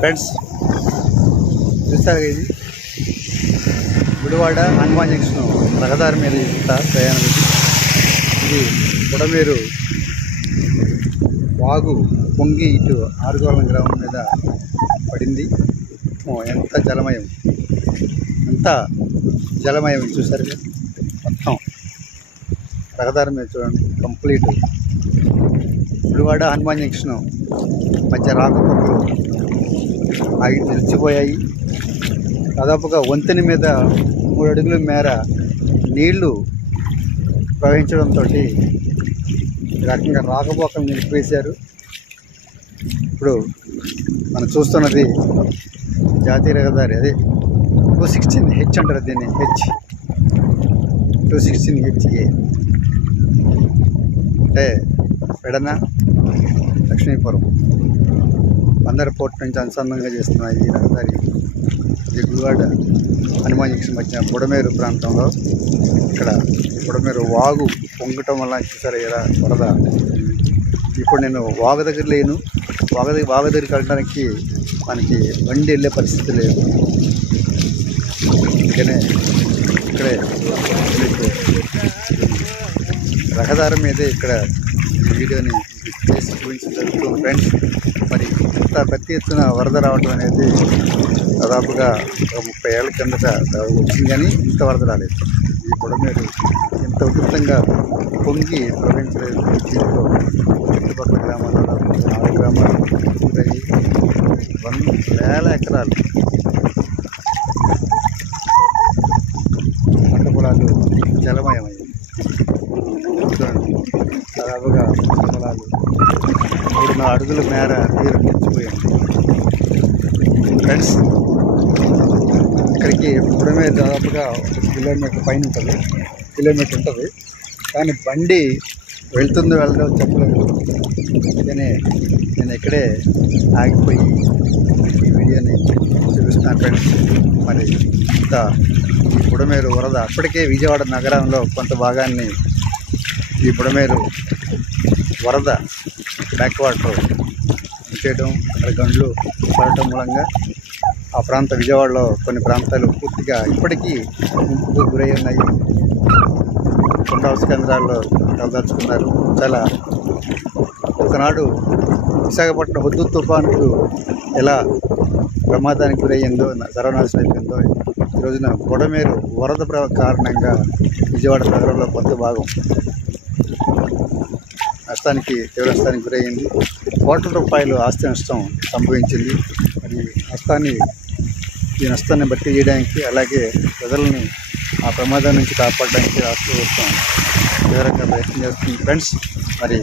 Friends చూస్తారు ఇది Gudivada Hanuman junction రహదారి మీద ప్రయాణం. ఇది బుడమేరు వాగు పొంగి ఇటు ఆరుగోళం గ్రామం మీద పడింది. ఎంత జలమయం చూసారు మొత్తం రహదారి మీద చూడండి. కంప్లీట్ గుడివాడ హనుమాన్ జంక్షన్ మధ్య రాకపోకలు ఆగి నిలిచిపోయాయి. దాదాపుగా వంతెన మీద 3 అడుగుల మేర నీళ్లు ప్రవహించడంతో ఈ రకంగా రాకపోకలు నిలిపివేశారు. ఇప్పుడు మనం చూస్తున్నది జాతీయ రహదారి, అదే 216H అంటారు దీన్ని. 216HA అంటే పెడన లక్ష్మీపురం బందర్ పోర్ట్ నుంచి అనుసంధానంగా చేస్తున్న ఈ రహదారి ఇది గుడివాడ హనుమాన్ జంక్షన్ మధ్య బుడమేరు ప్రాంతంలో. ఇక్కడ బుడమేరు వాగు పొంగటం వల్ల చూసారు ఇలా వరద. ఇప్పుడు నేను వాగు దగ్గర లేను. వాగు దగ్గరికి వెళ్ళడానికి మనకి బండి వెళ్ళే పరిస్థితి లేదు. అందుకనే ఇక్కడే మీకు రహదారి మీదే ఇక్కడ వీడియోని చేసి చూపించడం జరుగుతుంది ఫ్రెండ్స్. మరి ఇంత పెద్ద ఎత్తున వరద రావడం అనేది దాదాపుగా 30 ఏళ్ల కిందట వచ్చింది, కానీ ఇంత వరద రాలేదు. ఈ బుడమేరు ఇంత ఉధృతంగా పొంగి ప్రవహించలేదు. దీంతో చుట్టుపక్కల గ్రామాలలో 4 గ్రామాలు 100,000 ఎకరాలు పంట పొలాలు జలమయమయ్యాయి. దాదాపుగా పంట పొలాలు 3-4 అడుగుల మేర నీరు నిలిచిపోయాయి ఫ్రెండ్స్. ఇక్కడికి బుడమేరు దాదాపుగా 1 కిలోమీటర్ పైన ఉంటుంది. కానీ బండి వెళ్తుందో వెళ్ళదో చెప్పలేదు. అందుకనే నేను ఇక్కడే ఆగిపోయి ఈ వీడియోని చూపిస్తున్నాను ఫ్రెండ్స్. మరి ఇంత ఈ బుడమేరు వరద అప్పటికే విజయవాడ నగరంలో కొంత భాగాన్ని ఈ బుడమేరు వరద బ్యాక్ వాటర్ చేయడం, అక్కడ గండ్లు పడటం మూలంగా ఆ ప్రాంత విజయవాడలో కొన్ని ప్రాంతాలు పూర్తిగా ఇప్పటికీ ముంపుకు గురై ఉన్నాయి. పునరావాస కేంద్రాల్లో తలదాచుకున్నారు. చాలా ఒకనాడు విశాఖపట్నం హుద్హుద్ తుఫానుకు ఎలా ప్రమాదానికి గురయ్యిందో, సర్వనాశనం అయిపోయిందో, ఈ రోజున బుడమేరు వరద కారణంగా విజయవాడ నగరంలో కొంత భాగం తీవ్ర నష్టానికి గురయ్యింది. కోట్ల రూపాయలు ఆస్తి నష్టం సంభవించింది. మరి ఈ నష్టాన్ని భర్తీ చేయడానికి, అలాగే ప్రజలని ఆ ప్రమాదం నుంచి కాపాడడానికి రాష్ట్ర ప్రభుత్వం తీవ్రంగా ప్రయత్నం చేస్తుంది ఫ్రెండ్స్. మరి